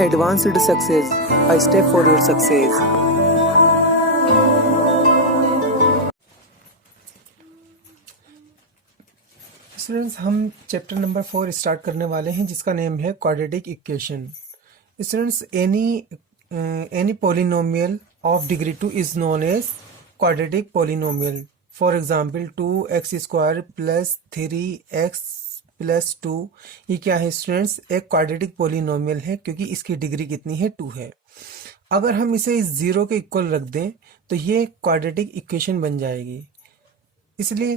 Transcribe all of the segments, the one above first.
Advanced Success, a step for your success. Students, हम chapter number 4 start करने वाले हैं जिसका नेम है quadratic equation. Students, any polynomial of degree 2 is known as quadratic polynomial. For example 2x² plus 3x plus 2, ये क्या है students? एक क्वाड्रेटिक पॉलिनोमियल है क्योंकि इसकी डिग्री कितनी है? 2 है। अगर हम इसे 0 के इक्वल रख दें तो ये क्वाड्रेटिक इक्वेशन बन जाएगी। इसलिए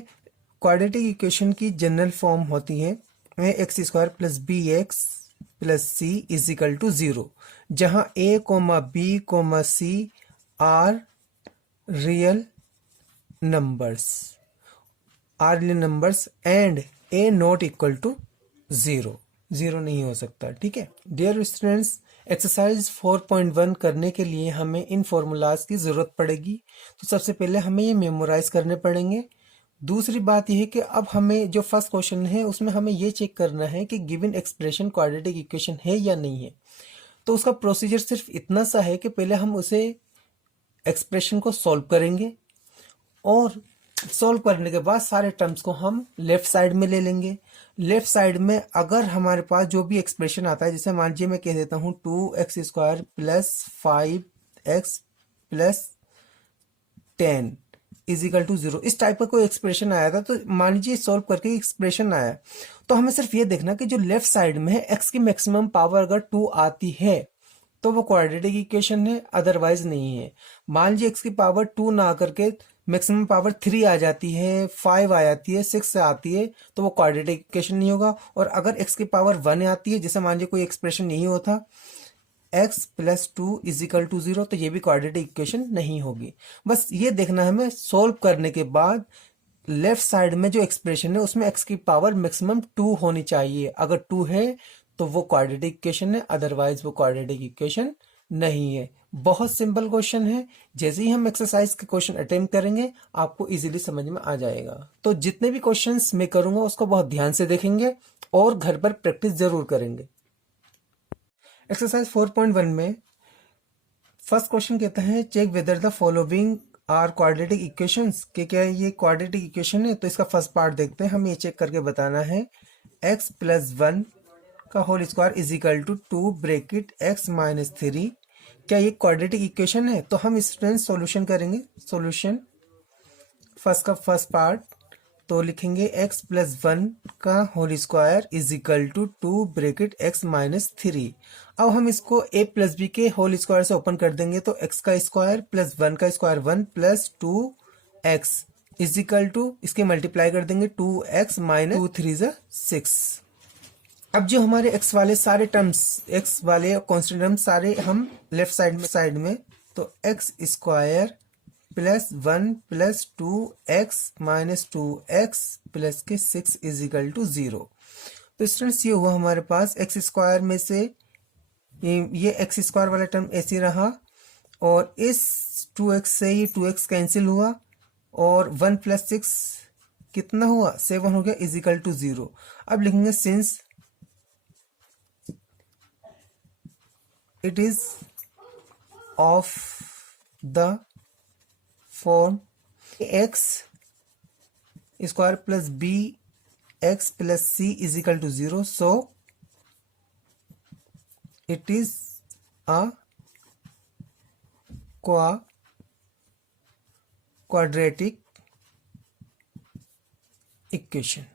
क्वाड्रेटिक इक्वेशन की जनरल फॉर्म होती है x² plus bx plus c is equal to 0, जहां a, b, c are real numbers and a not equal to 0 नहीं हो सकता। ठीक है डियर स्टूडेंट्स, एक्सरसाइज 4.1 करने के लिए हमें इन फॉर्मूलाज की जरूरत पड़ेगी। तो सबसे पहले हमें ये मेमोराइज करने पड़ेंगे। दूसरी बात यह है कि अब हमें जो फर्स्ट क्वेश्चन है उसमें हमें ये चेक करना है कि गिवन एक्सप्रेशन क्वाड्रेटिक इक्वेशन है या नहीं है। तो उसका प्रोसीजर सिर्फ इतना सा है कि पहले हम उसे एक्सप्रेशन को सॉल्व करेंगे और सॉल्व करने के बाद सारे टर्म्स को हम लेफ्ट साइड में ले लेंगे। लेफ्ट साइड में अगर हमारे पास जो भी एक्सप्रेशन आता है, जैसे मान लीजिए मैं कह देता हूं 2x² plus 5x plus 10 is equal to 0, इस टाइप का कोई एक्सप्रेशन आया था, तो मान लीजिए सॉल्व करके एक्सप्रेशन आया, तो हमें सिर्फ ये देखना कि जो लेफ्ट साइड में है x की मैक्सिमम पावर अगर 2 आती है तो वो क्वाड्रेटिक इक्वेशन है, अदरवाइज नहीं है। मान लीजिए x की पावर 2 ना करके मैक्सिमम पावर 3 आ जाती है, 5 आ जाती है, 6 आती है, तो वो क्वाड्रेटिक इक्वेशन नहीं होगा। और अगर x की पावर 1 आती है, जैसे मान लीजिए कोई एक्सप्रेशन नहीं होता x plus 2 is equal to 0, तो ये भी क्वाड्रेटिक इक्वेशन नहीं होगी। बस ये देखना हमें सॉल्व करने के बाद लेफ्ट साइड में जो एक्सप्रेशन है उसमें x की पावर मैक्सिमम 2 होनी चाहिए। अगर 2 है तो वो क्वाड्रेटिक इक्वेशन है, अदरवाइज वो क्वाड्रेटिक इक्वेशन नहीं है। बहुत सिंपल क्वेश्चन है। जैसे ही हम एक्सरसाइज के क्वेश्चन अटेम्प्ट करेंगे आपको इजीली समझ में आ जाएगा। तो जितने भी क्वेश्चंस मैं करूंगा उसको बहुत ध्यान से देखेंगे और घर पर प्रैक्टिस जरूर करेंगे। एक्सरसाइज 4.1 में फर्स्ट क्वेश्चन कहता है check whether the following are quadratic equations, कि क्या ये क्वाड्रेटिक इक्वेशन है। तो इसका फर्स्ट पार्ट देखते हैं। हमें ये चेक करके बताना है x प्लस 1 का whole square is equal to 2 bracket x minus 3, क्या ये क्वाड्रेटिक इक्वेशन है? तो हम स्टूडेंट सॉल्यूशन करेंगे। सॉल्यूशन फर्स्ट का फर्स्ट पार्ट, तो लिखेंगे x प्लस 1 का whole square is equal to 2 bracket x minus 3। अब हम इसको a प्लस b के होल स्क्वायर से ओपन कर देंगे, तो x का स्क्वायर प्लस 1 का square 1 plus 2x is equal to, इसके मल्टीप्लाई कर देंगे 2x माइनस 2 3 6। अब जो हमारे x वाले सारे टर्म्स, x वाले कॉन्स्टेंट टर्म्स सारे हम लेफ्ट साइड में, तो x square plus 1 plus 2x minus 2x plus के 6 इज इक्वल टू 0। तो स्टूडेंट्स ये हुआ हमारे पास x स्क्वायर में से ये x स्क्वायर वाला टर्म ऐसे रहा, और इस 2x से ये 2x कैंसिल हुआ, और 1 प्लस 6 कितना हुआ? 7 हो गया, इज इक्वल टू 0। अब लिखेंगे since it is of the form x square plus b x plus c is equal to 0, so it is a quadratic equation.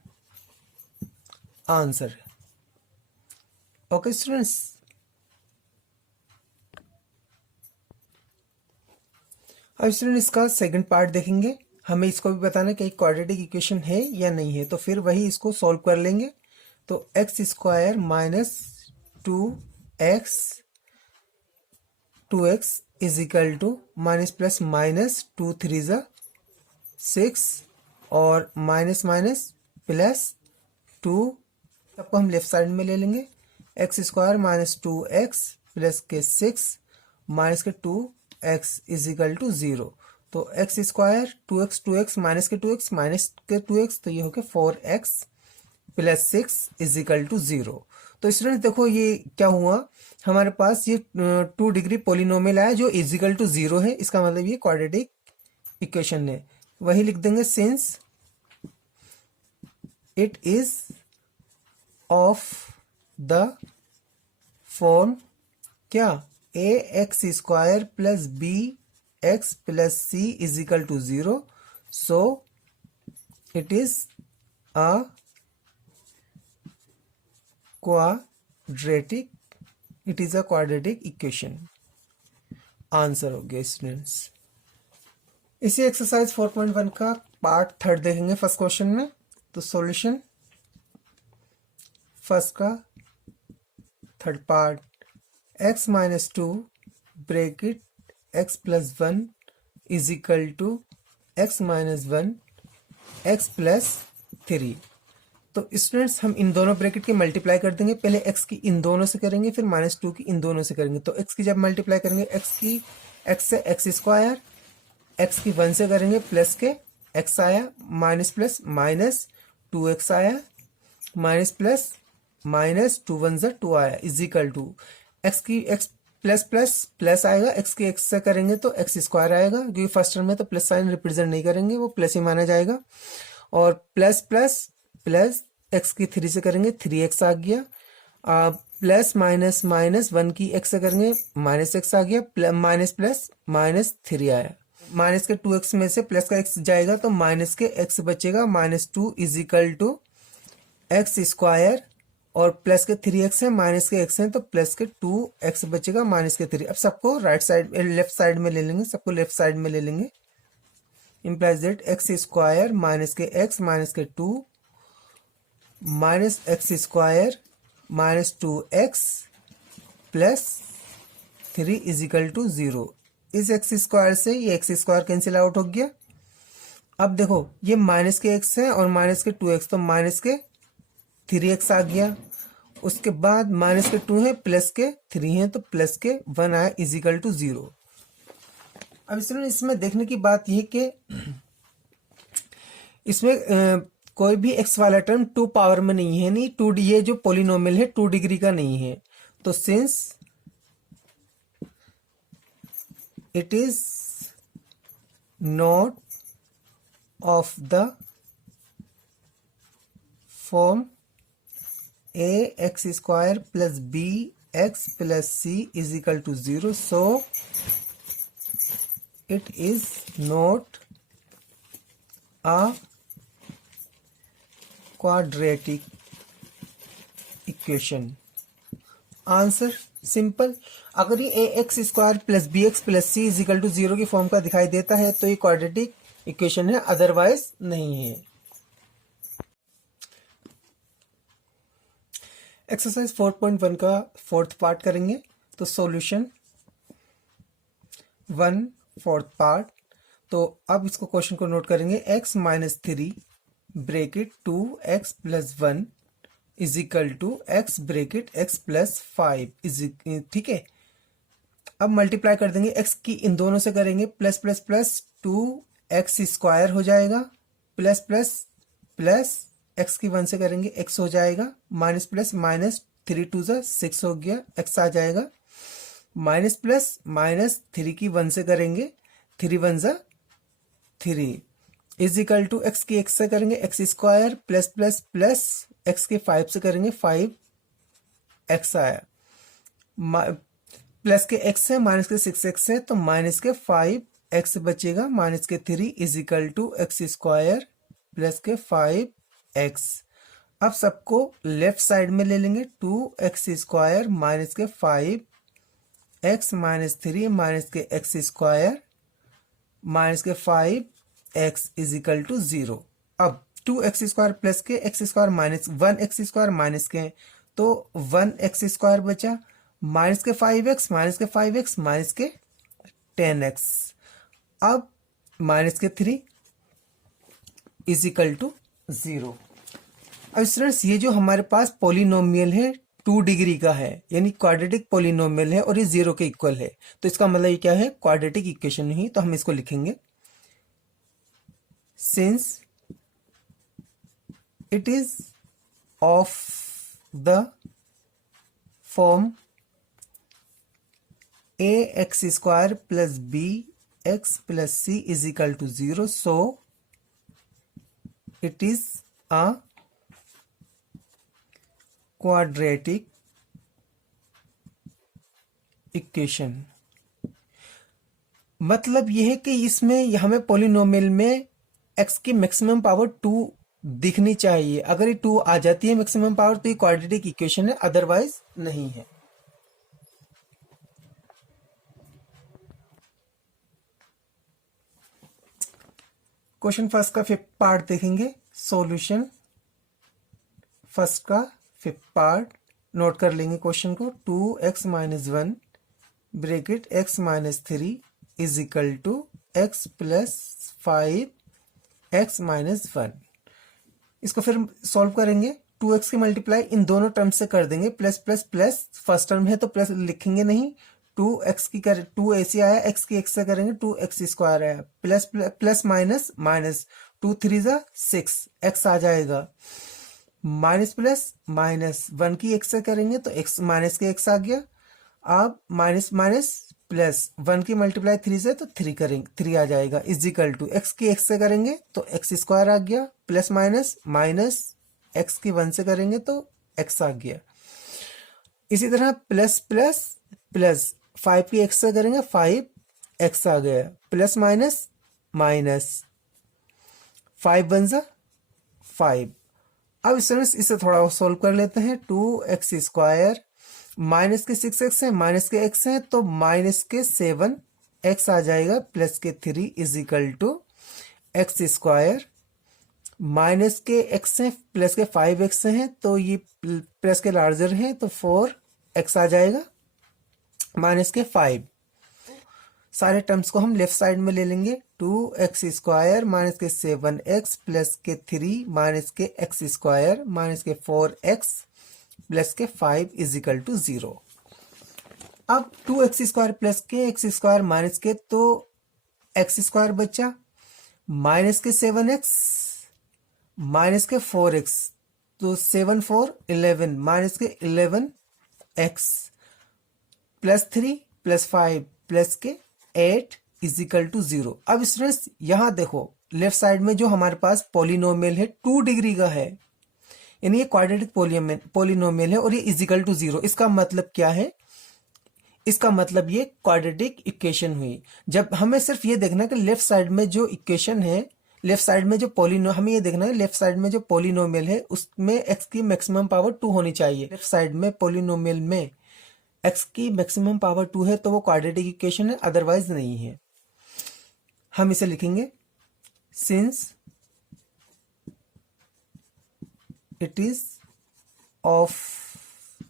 Answer. Okay students, अब student इसका सेकंड पार्ट देखेंगे। हमें इसको भी बताना कि क्वाड्रेटिक इक्वेशन है या नहीं है, तो फिर वही इसको सॉल्व कर लेंगे। तो x square minus 2x is equal to minus plus minus 2 3 6 और माइनस माइनस प्लस 2, सबको हम लेफ्ट साइड में ले लेंगे। X square minus 2x plus के 6 माइनस के 2x इज इक्वल टू 0। तो एक्स स्क्वायर 2x माइनस के 2x माइनस के 2x, तो ये हो गया 4x plus 6 is equal to 0। तो स्टूडेंट देखो ये क्या हुआ, हमारे पास ये 2 डिग्री पोलिनोमियल आया जो इजिकल टू 0 है, इसका मतलब ये क्वाड्रेटिक इक्वेशन है। वही लिख देंगे since it is of the form क्या, a x square plus B x plus C is equal to 0, so it is a quadratic, it is a quadratic equation. Answer हो गया स्टूडेंट्स। इसी exercise 4.1 का part 3 देखेंगे first question में। तो solution first का 3rd part, x minus 2 bracket x plus 1 is equal to x minus 1 x plus 3। तो students हम इन दोनों ब्रैकेट की मल्टीप्लाई कर देंगे, पहले x की इन दोनों से करेंगे, फिर -2 की इन दोनों से करेंगे। तो x की जब मल्टीप्लाई करेंगे, x से x स्क्वायर, x की 1 से करेंगे प्लस के x आया, माइनस प्लस माइनस 2x आया, माइनस प्लस माइनस 2 1 जा 2 आया, इज इक्वल टू x की x प्लस प्लस प्लस आएगा, x की x से करेंगे तो x स्क्वायर आएगा, क्योंकि फर्स्ट टर्म में तो प्लस साइन रिप्रेजेंट नहीं करेंगे, वो प्लस ही माना जाएगा। और प्लस प्लस प्लस x की 3 से करेंगे 3x आ गया, प्लस माइनस माइनस 1 की x से करेंगे माइनस x आ गया, माइनस प्लस माइनस 3 आया। माइनस के 2x में से प्लस का x जाएगा तो माइनस के x बचेगा, -2 is equal to x square, और प्लस के 3x है, माइनस के x है, तो प्लस के 2x बचेगा, माइनस के 3। अब सबको राइट साइड लेफ्ट साइड में ले लेंगे, सबको लेफ्ट साइड में ले लेंगे। Implies that x square minus के x माइनस के 2 minus x square minus 2x plus 3 is equal to 0। इस एक्स स्क्वायर से ये एक्स स्क्वायर कैंसिल आउट हो गया। अब देखो ये माइनस के x है और माइनस के 2x, तो माइनस के 3x आ गया। उसके बाद माइनस के 2 है, प्लस के 3 है, तो प्लस के 1 आया, इज इक्वल टू 0। अब इसमें देखने की बात यह कि इसमें कोई भी x वाला टर्म 2 पावर में नहीं है, नहीं 2 ये जो पोलिनोमियल है 2 डिग्री का नहीं है। तो since it is not of the form a x square plus b x plus c is equal to 0, so it is not a quadratic equation. Answer simple, अगर ये a x square plus B x plus c is equal to 0 की form का दिखाई देता है तो ये quadratic equation है, अदरवाइज नहीं है। एक्सरसाइज 4.1 का 4th पार्ट करेंगे। तो सॉल्यूशन 1 4th पार्ट। तो अब इसको क्वेश्चन को नोट करेंगे, x minus 3 bracket 2x plus 1 is equal to x bracket x plus 5 is, ठीक है। अब मल्टीप्लाई कर देंगे, x की इन दोनों से करेंगे, plus plus plus 2x square हो जाएगा, प्लस प्लस प्लस x की 1 से करेंगे x हो जाएगा, माइनस प्लस माइनस 3 2 जा 6 हो गया, x आ जाएगा, माइनस प्लस माइनस 3 की 1 से करेंगे 3 1 जा 3 इज इक्वल टू x की x से करेंगे x square, plus plus plus x के 5 से करेंगे 5 x आया, प्लस के x है, माइनस के 6x है, तो माइनस के 5 x बचेगा, माइनस के 3 is equal to x square plus के 5 x। अब सबको लेफ्ट साइड में ले लेंगे, 2x स्क्वायर माइनस के 5x माइनस 3 माइनस के x स्क्वायर माइनस के 5x इज इक्वल टू 0। अब 2x स्क्वायर प्लस के x square minus 1x square minus के, तो 1x स्क्वायर बचा, माइनस के 5x माइनस के 5x माइनस के 10x, अब माइनस के 3 इज इक्वल टू 0। अब स्टूडेंट्स ये जो हमारे पास पोलिनोमियल है 2 डिग्री का है, यानी क्वाड्रेटिक पोलिनोमियल है और ये 0 के इक्वल है, तो इसका मतलब ये क्या है, क्वाड्रेटिक इक्वेशन ही। तो हम इसको लिखेंगे, since it is of the form ax square plus bx plus c is equal to 0. So it is a quadratic equation. मतलब यह है कि इसमें हमें पॉलिनोमियल में x की मैक्सिमम पावर 2 दिखनी चाहिए। अगर ये 2 आ जाती है मैक्सिमम पावर तो ये क्वाड्रेटिक इक्वेशन है, अदरवाइज नहीं है। क्वेश्चन फर्स्ट का 5th पार्ट देखेंगे। सॉल्यूशन फर्स्ट का 5th पार्ट नोट कर लेंगे क्वेश्चन को। 2x - 1 bracket x - 3 is equal to x plus 5x - 1। इसको फिर सॉल्व करेंगे। 2x की मल्टीप्लाई इन दोनों टर्म से कर देंगे। Plus plus plus first term है तो प्लस लिखेंगे नहीं। 2x की कर 2 ऐसे आया, x की x से करेंगे 2x स्क्वायर आया। प्लस प्लस माइनस माइनस 2 3 जा 6 x आ जाएगा। माइनस प्लस माइनस 1 की x से करेंगे तो x माइनस के x आ गया। अब माइनस माइनस प्लस 1 की मल्टीप्लाई 3 से तो 3 करेंगे 3 आ जाएगा। इज इक्वल टू x की x से करेंगे तो x स्क्वायर आ गया। प्लस माइनस माइनस x की 1 से करेंगे तो x आ गया। इसी तरह प्लस प्लस प्लस 5 की x से करेंगे 5x आ गया। प्लस माइनस माइनस 5 1 जा 5। अब इसे थोड़ा सोल्व कर लेते हैं। 2x स्क्वायर माइनस के 6x है, माइनस के x है तो माइनस के 7x आ जाएगा। प्लस के 3 is equal to x square minus के x है प्लस के 5x है तो ये प्लस के लार्जर है तो 4x आ जाएगा। माइनस के 5 सारे टर्म्स को हम लेफ्ट साइड में ले लेंगे। 2x स्क्वायर माइनस के 7x प्लस के 3 माइनस के x स्क्वायर माइनस के 4x प्लस के 5 इज इक्वल टू 0। अब 2x स्क्वायर प्लस के x स्क्वायर माइनस के तो x स्क्वायर बचा। माइनस के 7x माइनस के 4x तो 7 4 11 माइनस के 11x प्लस 3 प्लस 5 प्लस के 8 इज इक्वल टू 0। अब स्टूडेंट्स यहां देखो लेफ्ट साइड में जो हमारे पास पॉलिनोमियल है 2 डिग्री का है, यानी ये क्वाड्रेटिक पॉलिनोमियल है और ये इज इक्वल टू 0। इसका मतलब क्या है? इसका मतलब ये क्वाड्रेटिक इक्वेशन हुई। जब हमें सिर्फ ये देखना है कि लेफ्ट साइड में जो इक्वेशन है, लेफ्ट साइड में जो हमें ये देखना है लेफ्ट साइड में जो पॉलिनोमियल है उसमें x की मैक्सिमम पावर 2 होनी चाहिए। लेफ्ट साइड में पॉलिनोमियल में x की मैक्सिमम पावर 2 है तो वो क्वाड्रेटिक इक्वेशन है, अदरवाइज नहीं है। हम इसे लिखेंगे since it is of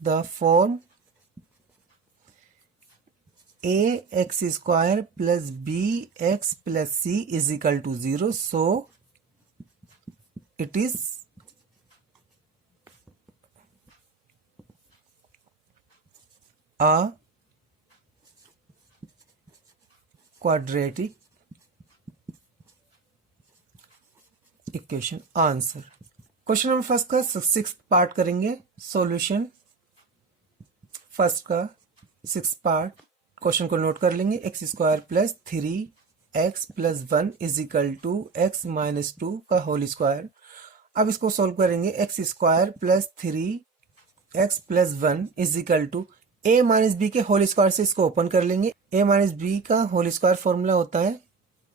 the form ax square plus bx plus c is equal to 0, so it is a quadratic equation. Answer question number first का 6th पार्ट करेंगे। सॉल्यूशन फर्स्ट का 6th part question को note कर लेंगे। X square plus 3x plus 1 is equal to x minus 2 का whole square. अब इसको solve करेंगे। X square plus 3x plus 1 is equal to a minus B के होल स्क्वायर से इसको ओपन कर लेंगे। a माइनस बी का होल स्क्वायर फॉर्मूला होता है,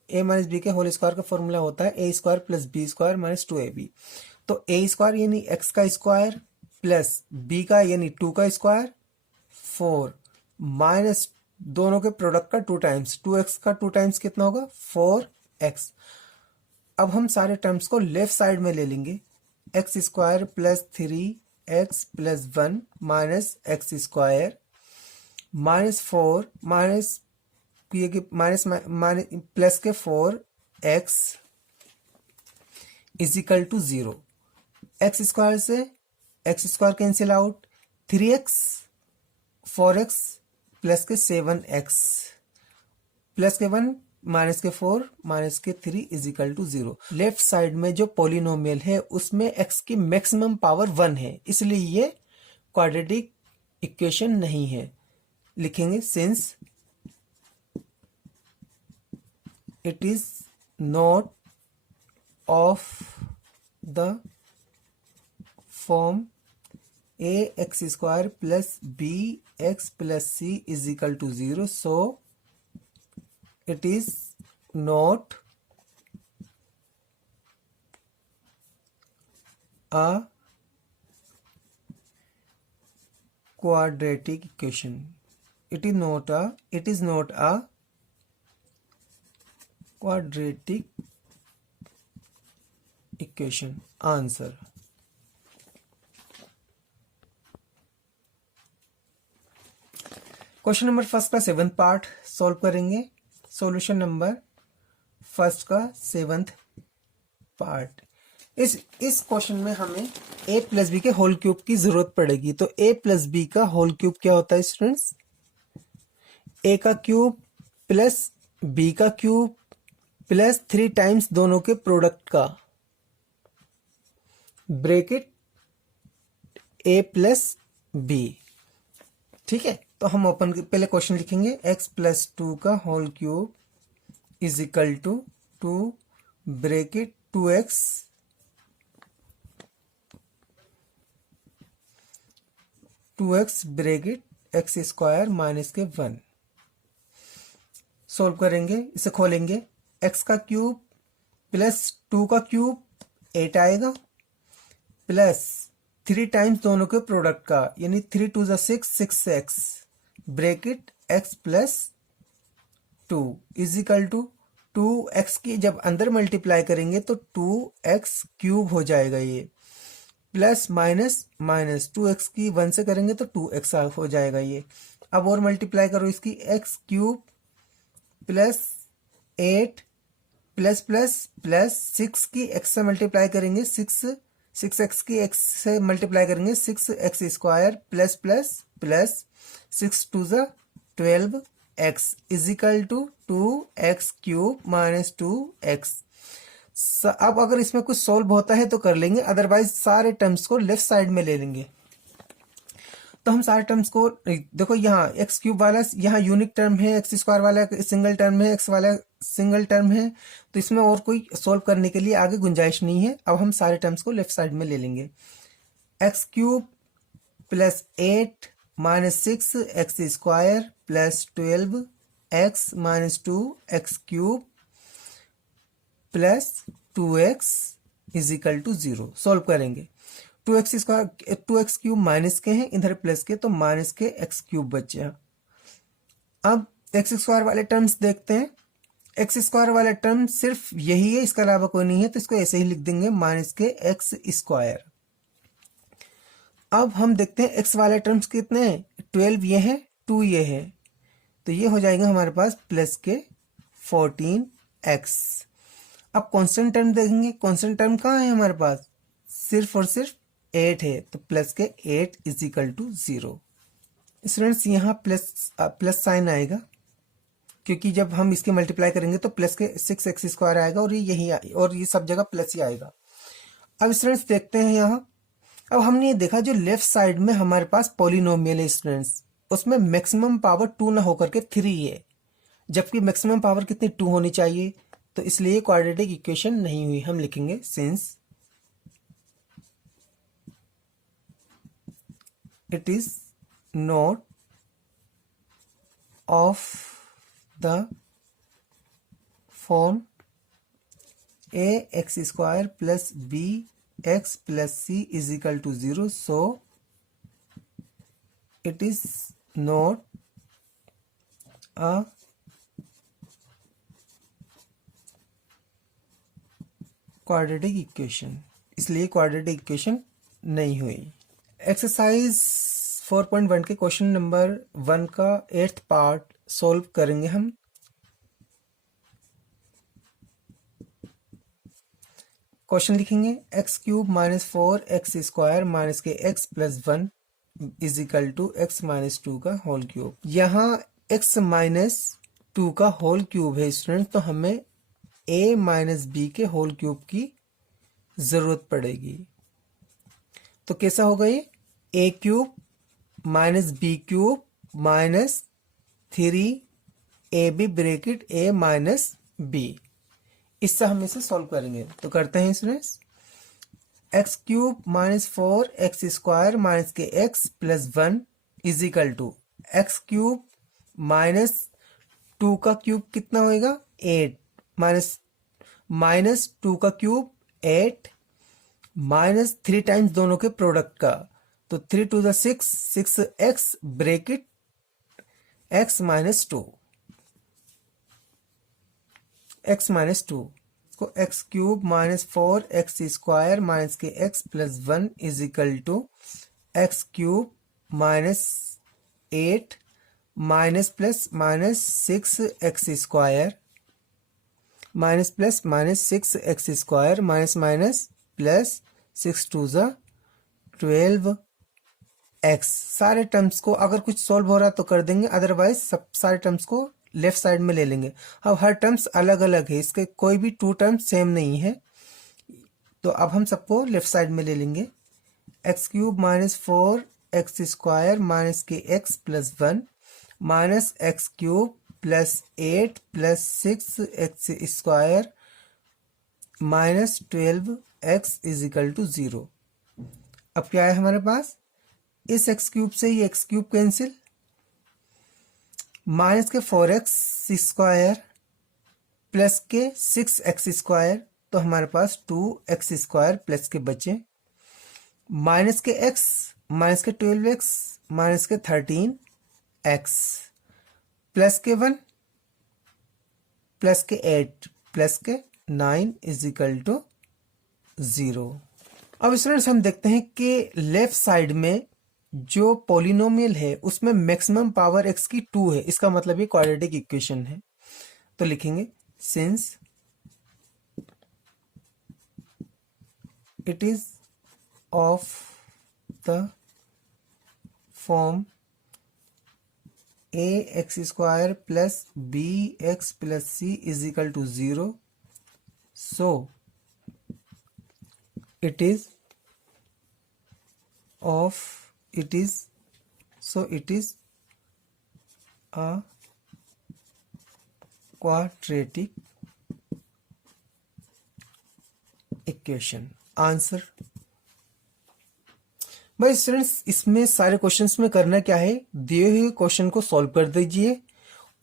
a माइनस बी के होल स्क्वायर का फॉर्मूला होता है a square plus b square minus 2ab। तो a स्क्वायर यानी x का स्क्वायर प्लस b का यानी 2 का स्क्वायर 4 माइनस दोनों के प्रोडक्ट का 2 टाइम्स 2x का 2 टाइम्स कितना होगा 4x। अब हम सारे टर्म्स को लेफ्ट साइड में ले लेंगे। X square plus 3x plus 1 minus x square minus 4 minus minus plus k 4x is equal to 0। X square से x square cancel out, 3x 4x plus k 7x plus के 1 minus के 4 minus के 3 is equal to 0। Left side में जो polynomial है उसमें x की maximum power 1 है, इसलिए ये क्वाड्रेटिक इक्वेशन नहीं है, लिखेंगे since it is not of the form A x square plus B x plus C is equal to 0, so it is not a quadratic equation. It is not a quadratic equation. Answer. Question number first का 7th part solve करेंगे। Solution number first का 7th part. इस question में हमें a plus B के whole cube की जरूरत पड़ेगी। तो a प्लस बी का होल क्यूब क्या होता है स्टूडेंट्स? a का क्यूब प्लस b का क्यूब प्लस 3 टाइम्स दोनों के प्रोडक्ट का, ब्रैकेट a प्लस b। ठीक है, तो हम ओपन पहले क्वेश्चन लिखेंगे x प्लस 2 का whole cube is equal to 2 bracket 2x bracket x square minus के 1। सोल्व करेंगे, इसे खोलेंगे। x का क्यूब प्लस 2 का क्यूब 8 आएगा, प्लस 3 टाइम्स दोनों के प्रोडक्ट का, यानी 3 2 6 6x bracket x plus 2 is equal to 2x की जब अंदर मल्टीप्लाई करेंगे तो 2x क्यूब हो जाएगा ये, प्लस माइनस माइनस 2x की 1 से करेंगे तो 2x हो जाएगा ये। अब और मल्टीप्लाई करो इसकी, x cube plus 8 plus plus plus 6 की x से मल्टीप्लाई करेंगे 6x की x से मल्टीप्लाई करेंगे 6x square plus plus plus 6 2 12x is equal to 2x cube minus 2x। अब अगर इसमें कुछ सोल्व होता है तो कर लेंगे, अदरवाइज सारे टर्म्स को लेफ्ट साइड में ले लेंगे। तो हम सारे टर्म्स को देखो, यहाँ एक्स क्यूब वाला यहाँ यूनिक टर्म है, एक्स स्क्वायर वाला सिंगल टर्म है, एक्स वाला सिंगल टर्म है, तो इसमें और कोई सोल्व करने के लिए आगे गुंजाइश नहीं है। अब हम सारे टर्म्स को लेफ्ट साइड में ले लेंगे। X cube plus 8 minus 6 x square plus 12 x minus 2 x cube plus 2x is equal to 0। Solve करेंगे, 2x square 2x cube minus के हैं, इधर प्लस के, तो माइनस के x क्यूब बचे। अब एक्स स्क्वायर वाले टर्म्स देखते हैं। एक्स स्क्वायर वाला टर्म सिर्फ यही है, इसके अलावा कोई नहीं है, तो इसको ऐसे ही लिख देंगे माइनस के x स्क्वायर। अब हम देखते हैं एक्स वाले टर्म्स कितने हैं, 12 ये है, 2 ये है, तो ये हो जाएगा हमारे पास प्लस के 14x। अब कांस्टेंट टर्म देखेंगे, कांस्टेंट टर्म कहाँ है हमारे पास, सिर्फ और सिर्फ 8 है, तो प्लस के 8 इज इक्वल टू 0। स्टूडेंट्स यहाँ प्लस साइन आएगा, क्योंकि जब हम इसके मल्टीप्लाई करेंगे तो प्लस के 6x स्क्वायर आएगा, और ये सब जगह प्लस ही आएगा। अब स्टूडेंट्स देखते हैं यहाँ, अब हमने ये देखा जो लेफ्ट साइड में हमारे पास पॉलिनोमियल है स्टूडेंट्स, उसमें मैक्सिमम पावर 2 ना होकर के 3 है, जबकि मैक्सिमम पावर कितनी 2 होनी चाहिए, तो इसलिए क्वाड्रेटिक इक्वेशन नहीं हुई। हम लिखेंगे since it is not of the form A x square plus B x plus C is equal to 0, so it is not a quadratic equation, इसलिए क्वाड्रेटिक इक्वेशन नहीं हुई। एक्सरसाइज 4.1 के क्वेश्चन नंबर 1 का 8th part solve करेंगे हम। Question लिखेंगे x cube minus 4 x square minus के x plus 1 is equal to x minus 2 का होल क्यूब। यहाँ एक्स माइनस 2 का होल क्यूब है स्टूडेंट, तो हमें a माइनस बी के होल क्यूब की जरूरत पड़ेगी। तो कैसा होगा ये, a cube minus b cube minus 3ab bracket a minus b। इससे हम इसे सॉल्व करेंगे, तो करते हैं students. X cube minus 4x square minus के x plus 1 is equal to x cube minus 2 का क्यूब कितना होएगा 8 माइनस 2 का क्यूब 8 माइनस 3 टाइम्स दोनों के प्रोडक्ट का, तो 3 to the 6x bracket x minus 2 को x cube minus 4x square minus के x plus 1 is equal to x cube minus 8 minus plus minus 6x square minus plus minus 6x square minus minus plus 6 twos 12x। सारे terms को अगर कुछ solve हो रहा तो कर देंगे, अदरवाइज सब सारे टर्म्स को लेफ्ट साइड में ले लेंगे। अब हर टर्म्स अलग अलग है, इसके कोई भी 2 टर्म्स सेम नहीं है, तो अब हम सबको लेफ्ट साइड में ले लेंगे। X cube minus 4x square minus के x plus 1 minus x cube plus 8 plus 6x square minus 12x is equal to 0। अब क्या है हमारे पास, इस एक्स क्यूब से ये एक्स क्यूब कैंसिल, माइनस के 4x स्क्वायर प्लस के 6x स्क्वायर, तो हमारे पास 2x स्क्वायर प्लस के बचे, माइनस के x माइनस के 12x माइनस के 13x प्लस के 1 प्लस के 8 प्लस के 9 इज इक्वल टू 0। अब स्टूडेंट्स हम देखते हैं कि लेफ्ट साइड में जो पॉलिनोमियल है उसमें मैक्सिमम पावर x की 2 है, इसका मतलब ये क्वाड्रेटिक इक्वेशन है। तो लिखेंगे since it is of the form ax square plus bx plus c is equal to 0, so it is a quadratic equation। Answer भाई स्टूडेंट्स, इसमें सारे क्वेश्चंस में करना क्या है, दिए हुए क्वेश्चन को सॉल्व कर दीजिए,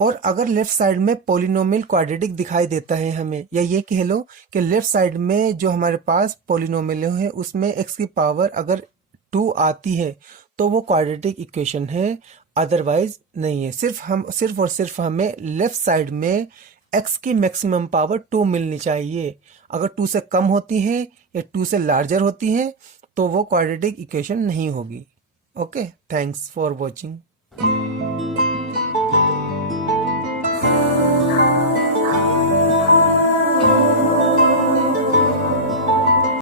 और अगर लेफ्ट साइड में पॉलिनोमियल क्वाड्रेटिक दिखाई देता है हमें, या ये कह लो कि लेफ्ट साइड में जो हमारे पास पॉलिनोमियल है उसमें x की पावर अगर 2 आती है तो वो क्वाड्रेटिक इक्वेशन है, अदरवाइज नहीं है। सिर्फ और सिर्फ हमें लेफ्ट साइड में x की मैक्सिमम पावर 2 मिलनी चाहिए। अगर 2 से कम होती है या 2 से लार्जर होती है तो वो क्वाड्रेटिक इक्वेशन नहीं होगी। Okay, thanks for watching.